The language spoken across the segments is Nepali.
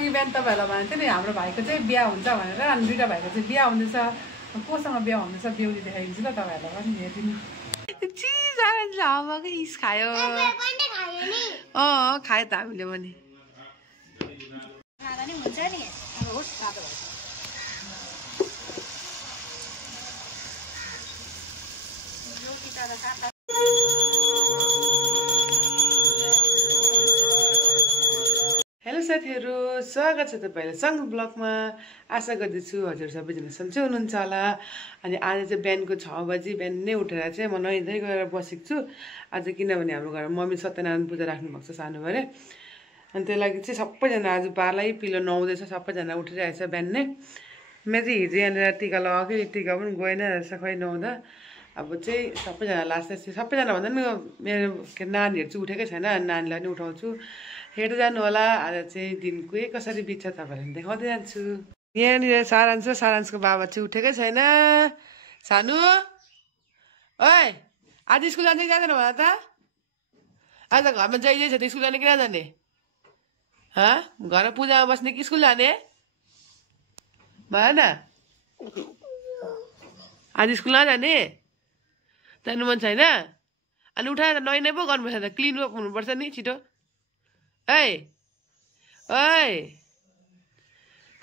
अघि बिहान तपाईँहरूलाई भनेको थिएँ नि हाम्रो भाइको चाहिँ बिहा हुन्छ भनेर अनि दुईवटा भाइको चाहिँ बिहा हुँदैछ कोसँग बिहा हुँदैछ बेहुली देखाइदिन्छु ल तपाईँहरूलाई पनि हेरिदिनु हावाको इस खायो खायो त हामीले पनि हेलो साथीहरू स्वागत छ तपाईँलाई सँग ब्लगमा आशा गर्दछु हजुर सबैजना सन्चै हुनुहुन्छ होला अनि आज चाहिँ बिहानको 6 बजी बिहान नै उठेर चाहिँ म नुहाइधुवाइ गरेर बसेको छु आज किनभने हाम्रो घरमा मम्मी सत्यनारायण पूजा राख्नु भएको छ सानोबडे अनि त्यही लागि चाहिँ सबैजना आज पार्लै पिलो नुहाउँदैछ सबैजना उठिरहेछ बिहान नै मेरो चाहिँ हिजो यहाँनिर टिका लगाएको टिका पनि गएन रहेछ खै नुहाउँदा अब चाहिँ सबैजना लास्ट सबैजना भन्दा पनि मेरो के नानीहरू चाहिँ उठेकै छैन नानीलाई पनि उठाउँछु हेर्दै जानु होला आज चाहिँ दिनको कसरी बित्छ तपाईँहरूलाई देखाउँदै जान्छु यहाँनिर सारांशको बाबा चाहिँ उठेकै छैन सानो ओइ आज स्कुल जान्छ कि जाँदैन भन त आज घरमा जहिले छ त स्कुल जाने कि नजाने घरमा पूजामा बस्ने कि स्कुल जाने भन आज स्कुल नजाने जानु मन छैन अनि उठाएर त नयाँ पो गर्नुपर्छ त क्लिन अप हुनुपर्छ नि छिटो ऐ ओइ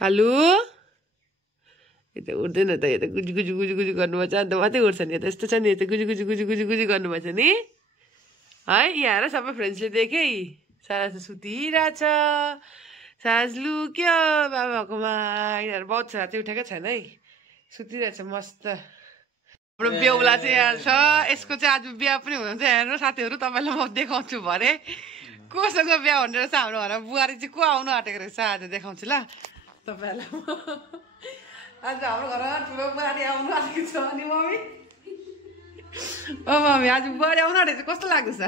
कालु यता उठ्दैन त यता गुजी गुजी गुजी गुजी गर्नुपर्छ अन्त मात्रै उठ्छ नि यता यस्तो छ नि यता गुजी गुजी गुजी गुजी गुजी गर्नुपर्छ नि है यहाँ सबै फ्रेन्ड्सले देखे सारा सुतिरहेछ साज लुक्यो बाबाकोमा यिनीहरू बहुत छ चाहिँ उठेकै छैन है सुतिरहेछ मस्त हाम्रो बेहुला चाहिँ यहाँ छ यसको चाहिँ आज बिहा पनि हुनुहुन्छ हेर्नु साथीहरू तपाईँलाई म देखाउँछु भरे कोसँग बिहा हुने रहेछ हाम्रो घरमा बुहारी चाहिँ को आउनु आँटेको रहेछ आज देखाउँछु ल तपाईँहरूलाई आज हाम्रो घरमा ठुलो बुहारी आउनु आँटेको छ अनि मम्मी मम्मी आज बुहारी आउनु आँटेको छ कस्तो लाग्दैछ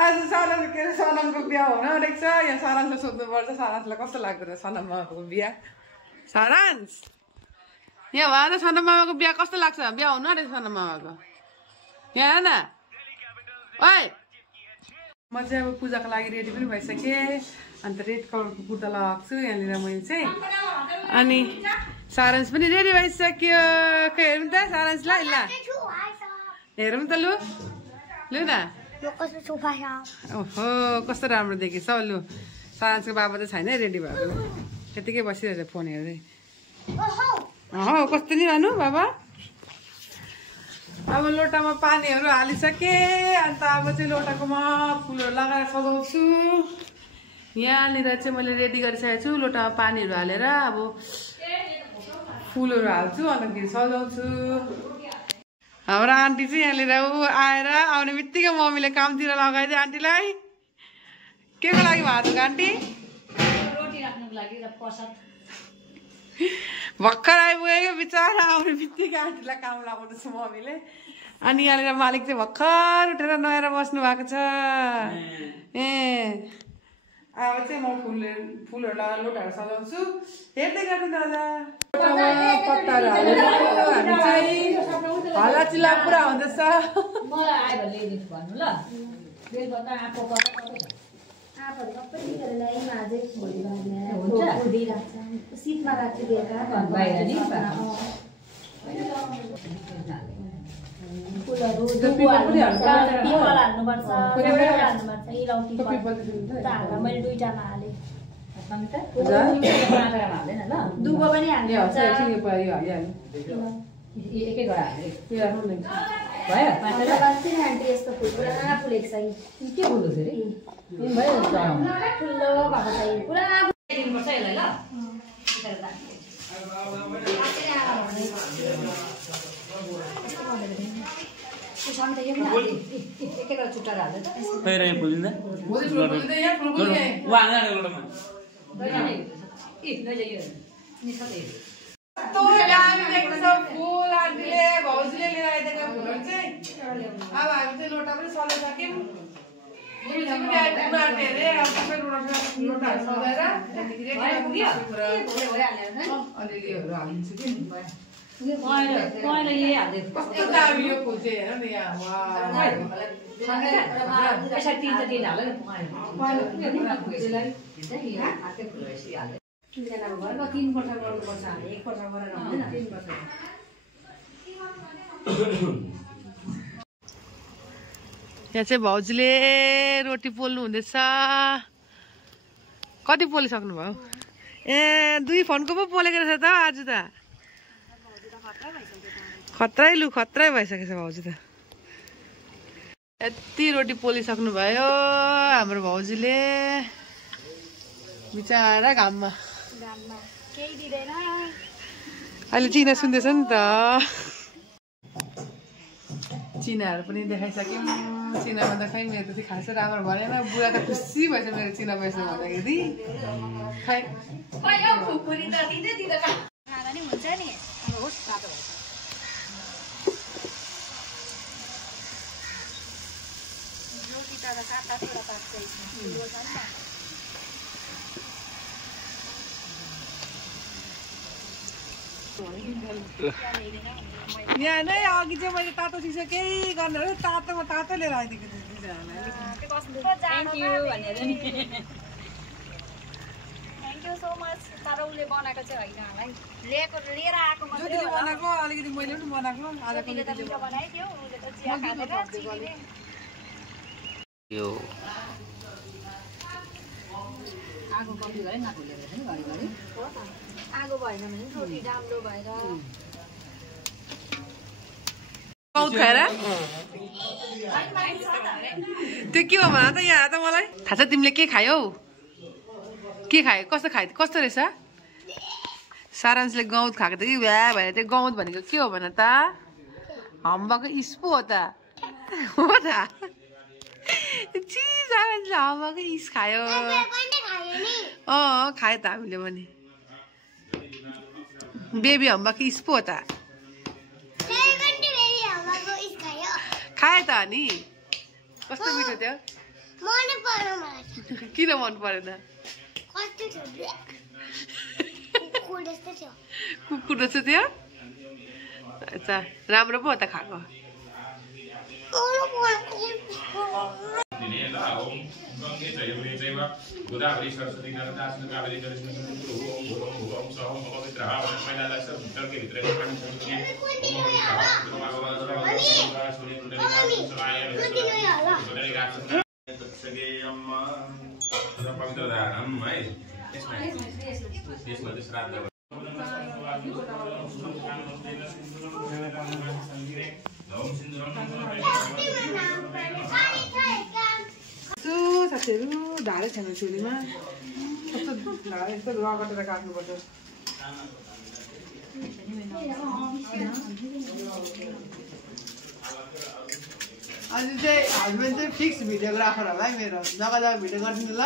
आज सारांश के अरे सनमको बिहा हुन आँटेको छ यहाँ सारांशलाई सोध्नुपर्छ सारांशलाई कस्तो लाग्दो रहेछ सनम मामाको बिहा सारांश यहाँ भएर सनम मामाको बिहा कस्तो लाग्छ बिहा हुनु आँटेको सनम मामाको यहाँ हेर न ओइ म चाहिँ अब पूजाको लागि रेडी पनि भइसकेँ अन्त रेड कलरको कुर्ता लगाएको छु यहाँनिर मैले चाहिँ अनि सारांश पनि रेडी भइसक्यो खै हेरौँ त सारांशलाई ल हेरौँ त लु लु न ओहो कस्तो राम्रो देखेछ हौ लु सारांशको बाबा त छैन रेडी भएको त्यतिकै बसिरहेछ फोन हेर्दै कस्तो नि भानु बाबा अब लोटामा पानीहरू हालिसकेँ अन्त अब चाहिँ लोटाको म फुलहरू लगाएर सजाउँछु यहाँनिर चाहिँ मैले रेडी गरिसकेको छु लोटामा पानीहरू हालेर अब फुलहरू हाल्छु अन्तखेरि सजाउँछु हाम्रो आन्टी चाहिँ यहाँनिर आएर आउने बित्तिकै मम्मीले कामतिर लगाइदियो आन्टीलाई के को लागि भएको आन्टी रोटी राख्नुको लागि र प्रसाद भर्खर आइपुगेको बिचरा आउने बित्तिकै आन्टीलाई काम लगाउँदैछ मम्मीले अनि यहाँनिर मालिक चाहिँ भर्खर उठेर नुहाएर बस्नु भएको छ अब चाहिँ म फुलहरू लगाएर लोटाहरू सजाउँछु हेर्दै गर्नु दादा पत्ताहरू हालेर हामी चाहिँ हल्ला चिल्ला पुरा हुँदैछ मलाई आयो भने ल्याइदिन्छु भन्नु ल बेलुका आँपको पत्ता आँपहरू सबै टिकेर ल्याएँ माझै सिटमा राख्छु बेलुका बाहिर नि फुलहरू हाल्नुपर्छ हाल्नुपर्छ मैले दुईटामा हालेँ दुबो पनि हाल्नुपर्छ एकै गरा भयो आन्टी यस्तो फुल पुरा फुलेको छ के फुल हो फेरि ठुलो भएको छ पुरा दिनुपर्छ यसलाई ल फुल आन्टीले भाउजूले लिएर आइदिएको फुलहरू चाहिँ अब हामी चाहिँ लोटा पनि सजाइसक्यौँ लोटाहरू सजाएर अलिअलिहरू हालिदिन्छु कि कस्तो दामी यो फुल चाहिँ हेर न यहाँ यहाँ चाहिँ भाउजूले रोटी पोल्नु हुँदैछ कति पोलिसक्नु भयो ए 2 फोनको पो पोलेको रहेछ त आज त खत्रै भइसकेछ भाउजू त यति रोटी पोलिसक्नु भयो हाम्रो भाउजूले बिचारा घाममा अहिले चिना सुन्दैछ नि त चिनाहरू पनि देखाइसक्यौँ चिनामा त खै मेरो त खासै राम्रो भएन बुढा त खुसी भएछ मेरो चिना पैसा भन्दाखेरि खै यहाँ नै अघि चाहिँ मैले तातो चिसो केही गर्नु तातोमा तातो लिएर आइदिएको बनाएको अलिकति मैले पनि बनाएको आगो भएन भने रोटी राम्रो भएर त्यो के हो भन त यहाँ त मलाई थाहा छ तिमीले के खायौ के खायो कस्तो रहेछ सारांशले गौत खाएको त कि भ्या भएर त्यो गौत भनेको के हो भन त हम्बाको इस्पो हो त हो त सारांशले हम्बाको इस खायो खायो त हामीले पनि बेबी हम्बाको इस पो हो त खाए त अनि कस्तो मिठो थियो किन मन परेन कुकुर जस्तो थियो अच्छा राम्रो पो हो त खाएको गोदावरी सरस्वती नर्मदा सिन्धु कावेरी जलेस्मिन् सन्निधिं ओम भूर्भुवः भुवः स्वः ओम पवित्रः ओम मैलालस्य जलके भित्र पानी संस्कृति ओम पवित्र दानम है यसमा चाहिँ श्राद्ध साथीहरू ढाडै छैन छुरीमा कस्तो ढाडै यस्तो रगटेर काट्नुपर्छ आज चाहिँ हस्बेन्ड चाहिँ फिक्स भिडियोग्राफर होला है मेरो जग्गा जग्गा भिडियो गरिदिनु ल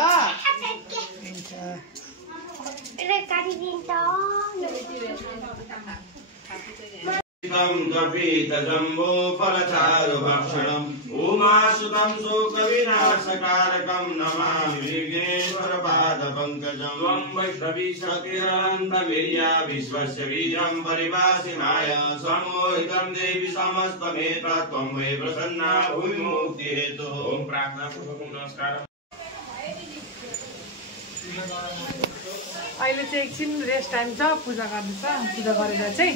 कपितजम्बो फलचारु भक्षणम् उमासुतं शोकविनाशकारकं नमामि विघ्नेश्वर पादपङ्कजम् त्वं वैष्णवी शक्तिरन्तवीर्या विश्वस्य वीर्यं परिभाषिमाय सम्मोहितं देवी समस्तमेतत् त्वं वै प्रसन्ना भूमि मुक्तिहेतुः ॐ प्रार्थना पूर्वकं नमस्कार अहिले चाहिँ एकछिन रेस्ट टाइम छ पूजा गर्दैछ पूजा गरेर चाहिँ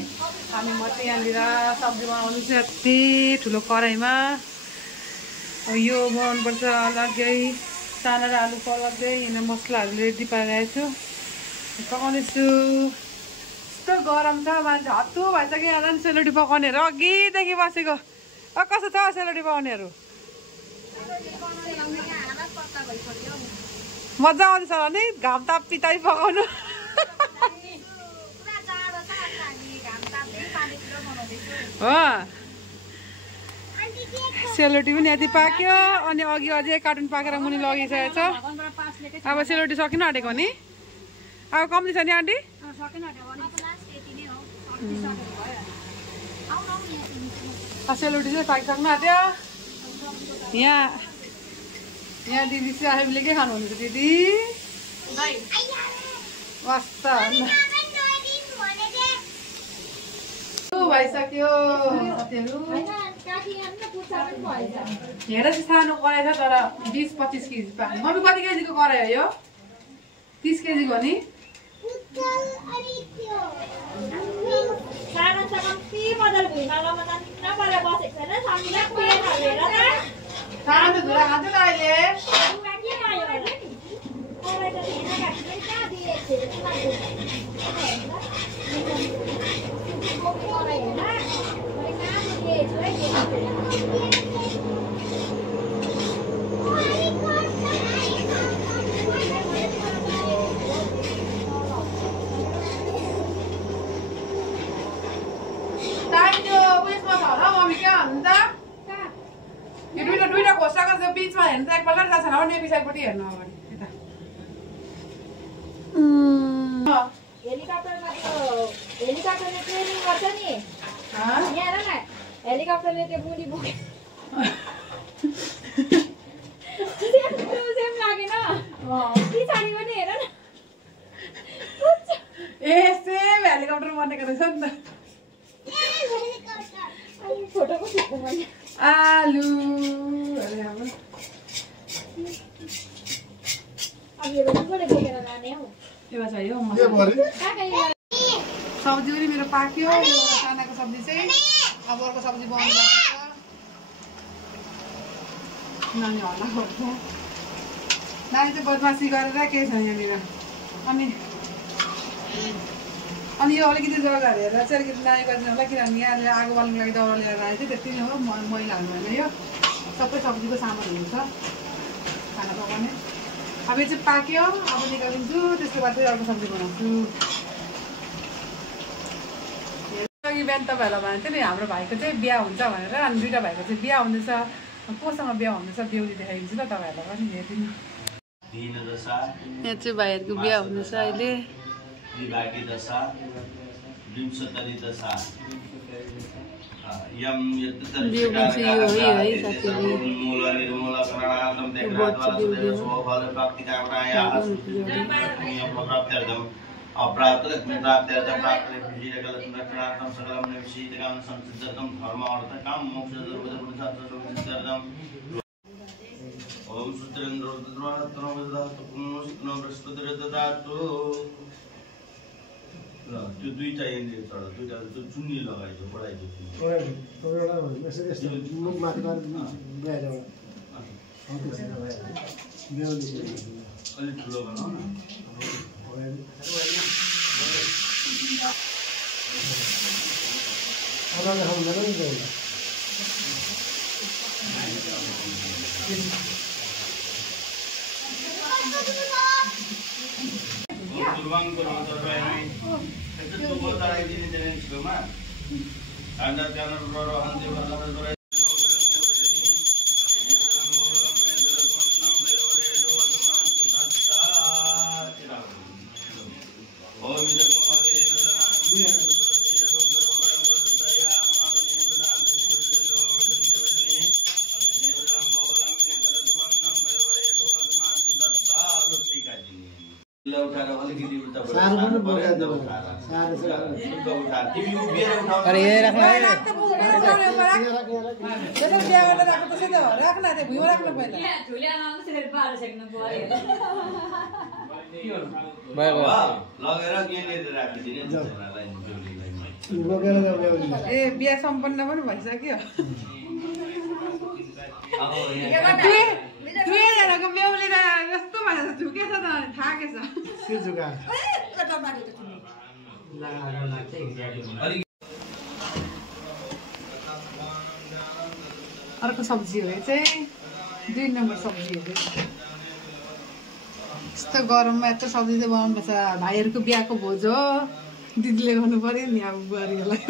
हामी म चाहिँ यहाँनिर सब्जी बनाउनु चाहिँ यति ठुलो कराईमा यो बनाउनुपर्छ अलग्गै चाना र आलुको अलग्गै यहाँ मसलाहरू रेडी पारिरहेको छु पकाउँदैछु यस्तो गरम छ मान्छे हत्तु भइसक्यो यहाँ झन् सेलरोटी पकाउनेहरू अघिदेखि बसेको कस्तो छ सेलरोटी पकाउनेहरू मजा आउँदैछ नि घाम तापी पकाउनु हो सेलरोटी पनि यति पाक्यो अनि अघि अझै कार्टुन पाकेर मुनि लगिसकेको छ अब सेलरोटी सकिन आँटेको नि अब कम्ती छ नि आन्टी सेलरोटी चाहिँ पाकिसक्नु आँट्यो यहाँ दिदी चाहिँ आफूले के खानुहुन्छ दिदी भइसक्यो साथीहरु हेर चाहिँ सानो कराई छ तर 20-25 केजी पानी मम्मी कति केजीको कराई हो यो 30 केजीको हो नि सानो धुरा खान्छ त अहिले दुईटा खोसाको चाहिँ बिचमा हेर्नु त एकपल्ट थाहा छैन भने पछाडिपट्टि हेर्नु अगाडि हेलिकप्टरले ट्रेनिङ गर्छ नि यहाँ हेर न हेलिकप्टरले त्यो मुनि बोके सेम लागेन पछाडि पनि हेर न ए सेम हेलिकप्टर बनेको रहेछ नि त फोटोको खिच्नु मैले आलु अब यो पनि बोकेर लाने हौ सब्जी पनि मेरो पाक्यो चानाको सब्जी चाहिँ अब अर्को सब्जी बनाउनु भएको छ नानी हल्ला गर्छ नानी चाहिँ बदमासी गरेर केही छैन यहाँनिर अनि यो अलिकति जग्गा हेरेर चाहिँ अलिकति नानी गरिदिनु होला किनभने यहाँले आगो बाल्नुको लागि दाउरा लिएर आयो चाहिँ त्यति नै हो मैलाहरू भएन यो सबै सब्जीको सामान हुन्छ खाना पकाउने अब यो चाहिँ पाक्यो अब निकालिदिन्छु त्यसको बाद चाहिँ अर्को सब्जी बनाउँछु अघि बिहान तपाईँहरूलाई भनेको थियो नि हाम्रो भाइको चाहिँ बिहा हुन्छ भनेर अनि दुईवटा भाइको चाहिँ बिहा हुँदैछ कोसँग बिहा हुँदैछ बेहुली देखाइदिन्छु ल तपाईँहरूलाई पनि हेरिदिनु यहाँ चाहिँ भाइहरूको बिहा हुँदैछ अहिले विभागी दशा विंशति दशा यम उन्मूल निर्मूल करणार्थम स्वफल प्राप्ति कामनायाः प्राप्त्यर्थम अप्राप्त प्राप्त्यर्थम प्राप्त रक्षणार्थम सकलम निश्चितकाम संसिद्धर्थम धर्म अर्थ काम मोक्ष सर्वदर्शनार्थम ओम सुत्रेन्द्र त्यो दुईटा यहाँनिर चढ दुईटा त्यो चुन्नी लगाइदियो बढाइदियो अलिक ठुलो बनाऊ न ए बिहा सम्पन्न पनि भइसक्यो दुईजनाको बेहुली त कस्तो भएर झुकेछ त थाकेछ अर्को सब्जी हो चाहिँ 2 नम्बर सब्जी हो यस्तो गरममा यस्तो सब्जी चाहिँ बनाउनुपर्छ भाइहरूको बिहाको भोज हो दिदीले गर्नु पर्यो नि अब बुहारीहरूलाई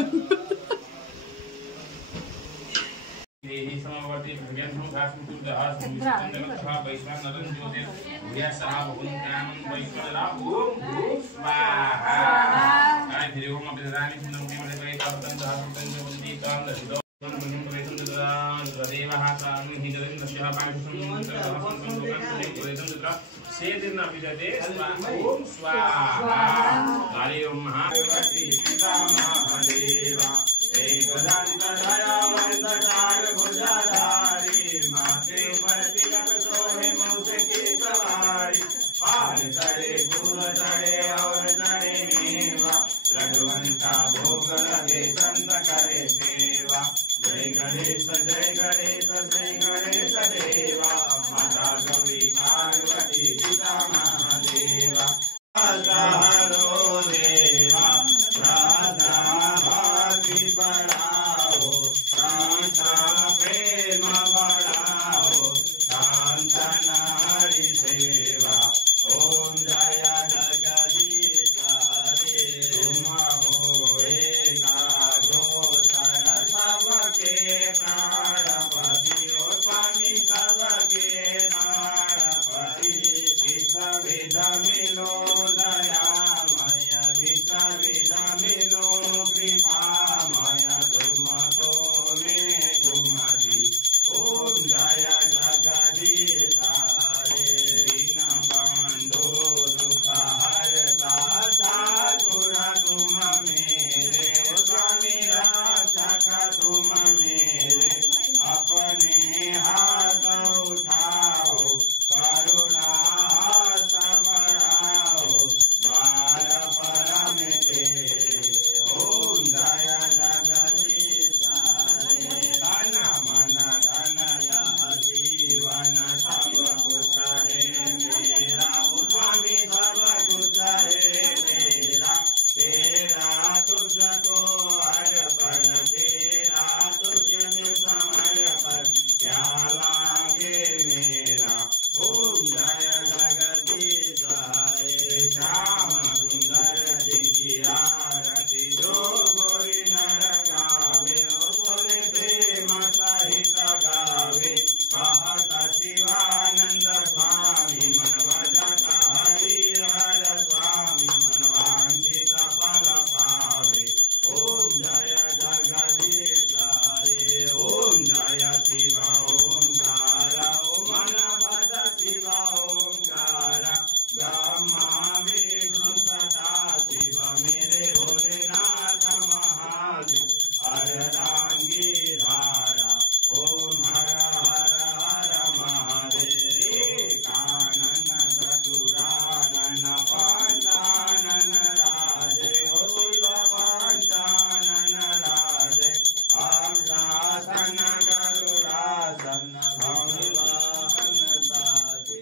एकदंत दयावंत चार भुजाधारी माथे पर तिलक सोहे मूस की सवारी पान चढ़े फूल चढ़े और चढ़े मेवा लडवंता भोग लगे संत करे सेवा जय गणेश जय गणेश जय गणेश देवा माता गौरी पार्वती पिता महादेवा हरो देवा राधा भक्ति बढ़ाओ प्रांता प्रेम बढ़ाओ शांत नारी सेवा ओम जय जगदीश हरे तुम हो एकादो सबके प्राणपति ओ स्वामी सबके प्राणपति विश्वविद मिलो दयामय विश्वविद मिलो कृपामय तुमको में कुमति ओम जय जगदीश हरे दीन बंधु दुख हरता ठाकुर तुम मेरे स्वामी रक्षक तुम मेरे अपने हाथ उठाओ करुणा हाथ बढ़ाओ बार परम तेरे ओम जय जगदीश हरे तन मन धन यह जीवन सब कुछ है मेरा स्वामी सब कुछ है मेरा तेरा तुझको अर्पण तेरा तुझमें समर्पण क्या लागे मेरा ओम जय जगदीश हरे श्याम सुंदर जी की आरती जो गोरी नर गावे ओ गोरे प्रेम सहित गावे कहत शिवानंद स्वामी मन भजत हरिहर स्वामी मन वांछित फल पावे ओम जय जगदीश हरे ओम जय शिव ओंकार ओम मन भज शिव ओंकार ब्रह्मा विष्णु सदा शिव मेरे भोलेनाथ महादेव अर्धांगी धारा ओम हर हर हर महादेव कानन चतुरानन पंचानन राजे ओ शिव पंचानन राजे आशासन गरुड़ासन भगवान साजे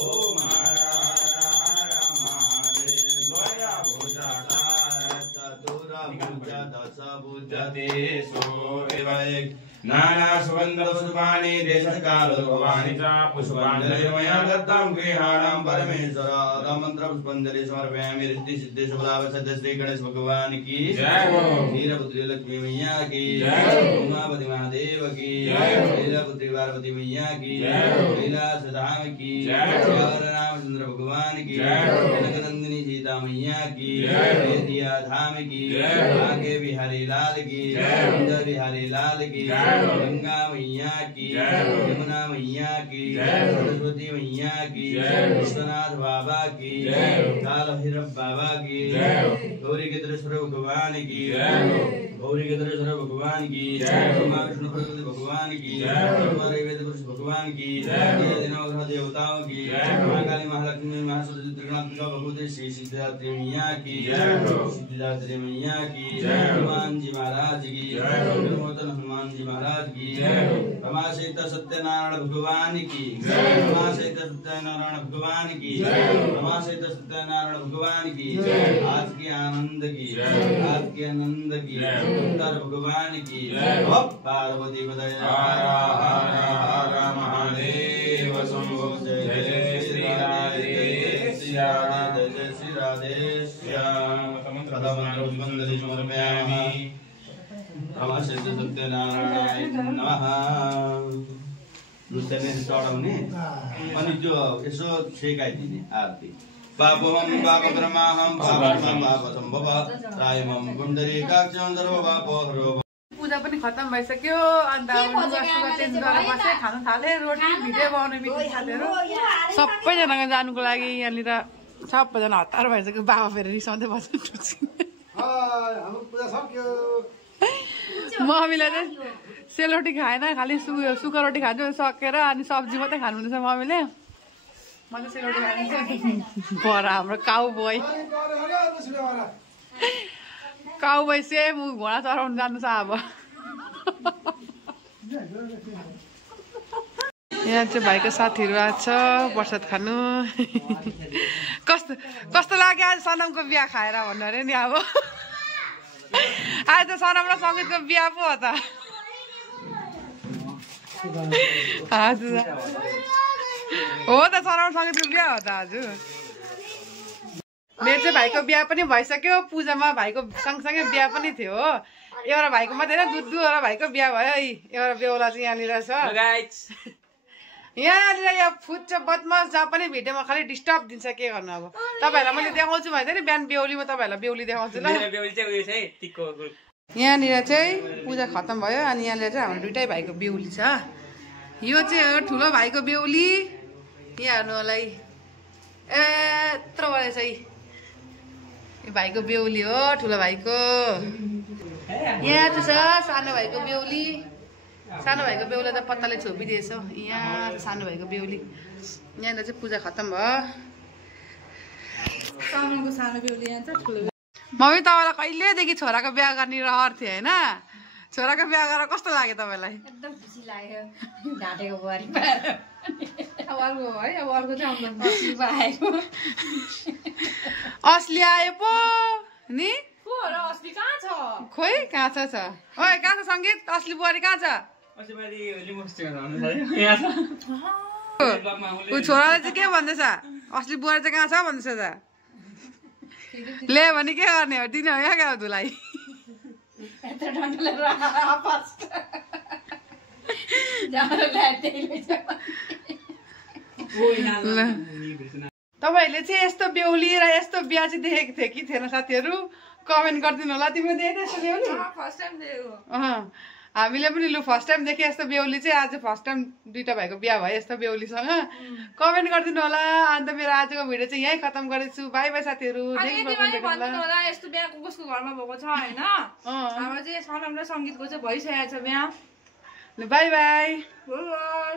ओम हर हर हर महादेव द्वया भुजाधार चतुर भुज दश भुजते सोऽवैक नाना सुगंध पुष्पाणि देशकालरूपाणि च पुष्पाञ्जलि मया दत्तं गृहाणां परमेश्वर मंत्र पुष्पाञ्जलि समर्पयामि रिद्धि सिद्धि शुभलाभ सद्य श्री गणेश भगवान की जय हो वीरपुत्री लक्ष्मी मैया की जय हो उमापति महादेव की जय हो लीलापुत्री पार्वती मैया की जय हो लीला सदाम की जय हो रामचंद्र भगवान की जय हो जनकनंदिनी सीता मैया की जय हो दिया धाम की जय हो आगे बिहारी लाल की जय हो बिहारी लाल की जय हो गंगा मैया की जय हो यमुना मैया की जय हो सरस्वती मैया की जय हो विश्वनाथ बाबा की जय हो काल भैरव बाबा की जय हो गौरी केतरेश्वर भगवान की जय हो गौरी केतरेश्वर भगवान की जय हो विष्णु प्रकृति भगवान की जय हो वेद पुरुष भगवान की जय हो दिनवग्रह देवताओं की जय हो काली महालक्ष्मी महासरस्वती त्रिगुणात्मिका भगवती श्री सिद्धिदात्री मैया की जय हो सिद्धिदात्री मैया की जय हो हनुमान जी महाराज की जय हो हनुमान जी महाराज की जय हो रमा सहित सत्यनारायण भगवान की जय हो रमा सहित सत्यनारायण भगवान की जय हो रमा सहित सत्यनारायण भगवान की जय आज के आनंद की जय आज के आनंद की सुंदर भगवान की जय पार्वती पदय हर हर महादेव शंभो जय श्री राधे जय श्री राधे श्याम मंत्र पुष्पाञ्जलि समर्पयामि नमस्ते सत्यनारायणाय नमः नृत्यले चढाउने अनि त्यो यसो सेकाइदिने आरती पापहं पापकर्माहं पापकर्म पापसम्भव रायमं पुण्डरीकाक्षं सर्वपापहरो पूजा पनि खत्तम भइसक्यो अन्त लुगा चेन्ज गरेर बसे खान थाले रोटी भिडियो बनाउने मिटिङ थालेर सबैजना जानुको लागि यहाँनिर सबैजना हतार भइसक्यो बाबा फेरि रिसाउँदै बस्नु हाम्रो पूजा सक्यो मम्मीले चाहिँ सेलरोटी खाएन खालि सुखा रोटी खान्छ सकेर अनि सब्जी मात्रै खानुहुँदैछ मम्मीले म चाहिँ सेलरोटी खान्छु बडा हाम्रो काउबोय सेम घोडा चढाउनु जानु छ अब यहाँ चाहिँ भाइको साथीहरू आएको छ प्रसाद खानु कस्तो लाग्यो आज सनमको बिहा खाएर भन्नु अरे नि अब आज त सनम र सङ्गीतको बिहा पो हो त हजुर हो त सनम सङ्गीतको बिहा हो त हजुर मेरो चाहिँ भाइको बिहा पनि भइसक्यो पूजामा भाइको सँगसँगै बिहा पनि थियो हो एउटा भाइको मात्रै होइन दुईवटा भाइको बिहा भयो है एउटा बेहुला चाहिँ यहाँनिर छ यहाँनिर यहाँ फुच्छ बदमास जहाँ पनि भेटेमा खालि डिस्टर्ब दिन्छ के गर्नु अब तपाईँहरूलाई मैले देखाउँछु भन्दै नि बिहान बेहुलीमा तपाईँहरूलाई बेहुली देखाउँछु ल यहाँनिर चाहिँ पूजा खत्तम भयो अनि यहाँनिर चाहिँ हाम्रो दुइटै भाइको बेहुली छ यो चाहिँ हो ठुलो भाइको बेहुली यहाँ हेर्नु होला यत्रो बडा चाहिँ यो भाइको बेहुली हो ठुलो भाइको यहाँ चाहिँ छ सानो भाइको बेहुली सानो भाइको बेहुला त पत्ताले छोपिदिएछ यहाँ सानो भाइको बेहुली यहाँनिर चाहिँ पूजा खत्तम भयो सामनको सानो बेहुली यहाँ छ ठुलो मम्मी तपाईँलाई कहिलेदेखि छोराको बिहा गर्ने रहर थियो होइन छोराको बिहा गरेर कस्तो लाग्यो तपाईँलाई एकदम खुसी लाग्यो ढाँटेको बुहारी पाएर अब अर्को है अब अर्को चाहिँ आएको असली आयो पो नि असली कहाँ छ खोइ कहाँ छ ओए कहाँ छ सङ्गीत असली बुहारी कहाँ छ छोराले चाहिँ के भन्दैछ असली बुहारी चाहिँ कहाँ छ भन्दैछ त ले भने के गर्ने हो दिने हो यहाँ क्या धुलाई तपाईँहरूले चाहिँ यस्तो बेहुली र यस्तो बिहा चाहिँ देखेको थियो कि थिएन साथीहरू कमेन्ट गरिदिनु होला तिमीले देखेको यस्तो बेहुली फर्स्ट टाइम देखेको हामीले पनि लु फर्स्ट टाइम देखेँ यस्तो बेहुली चाहिँ आज फर्स्ट टाइम दुइटा भाइको बिहा भयो यस्तो बेहुलीसँग कमेन्ट गरिदिनु होला अन्त मेरो आजको भिडियो चाहिँ यहीँ खत्तम गरेछु बाई बाई साथीहरू यस्तो बिहा कसको घरमा भएको छ होइन हाम्रो चाहिँ सनम र सङ्गीतको चाहिँ भइसकेको छ बिहा बाई बाई बाई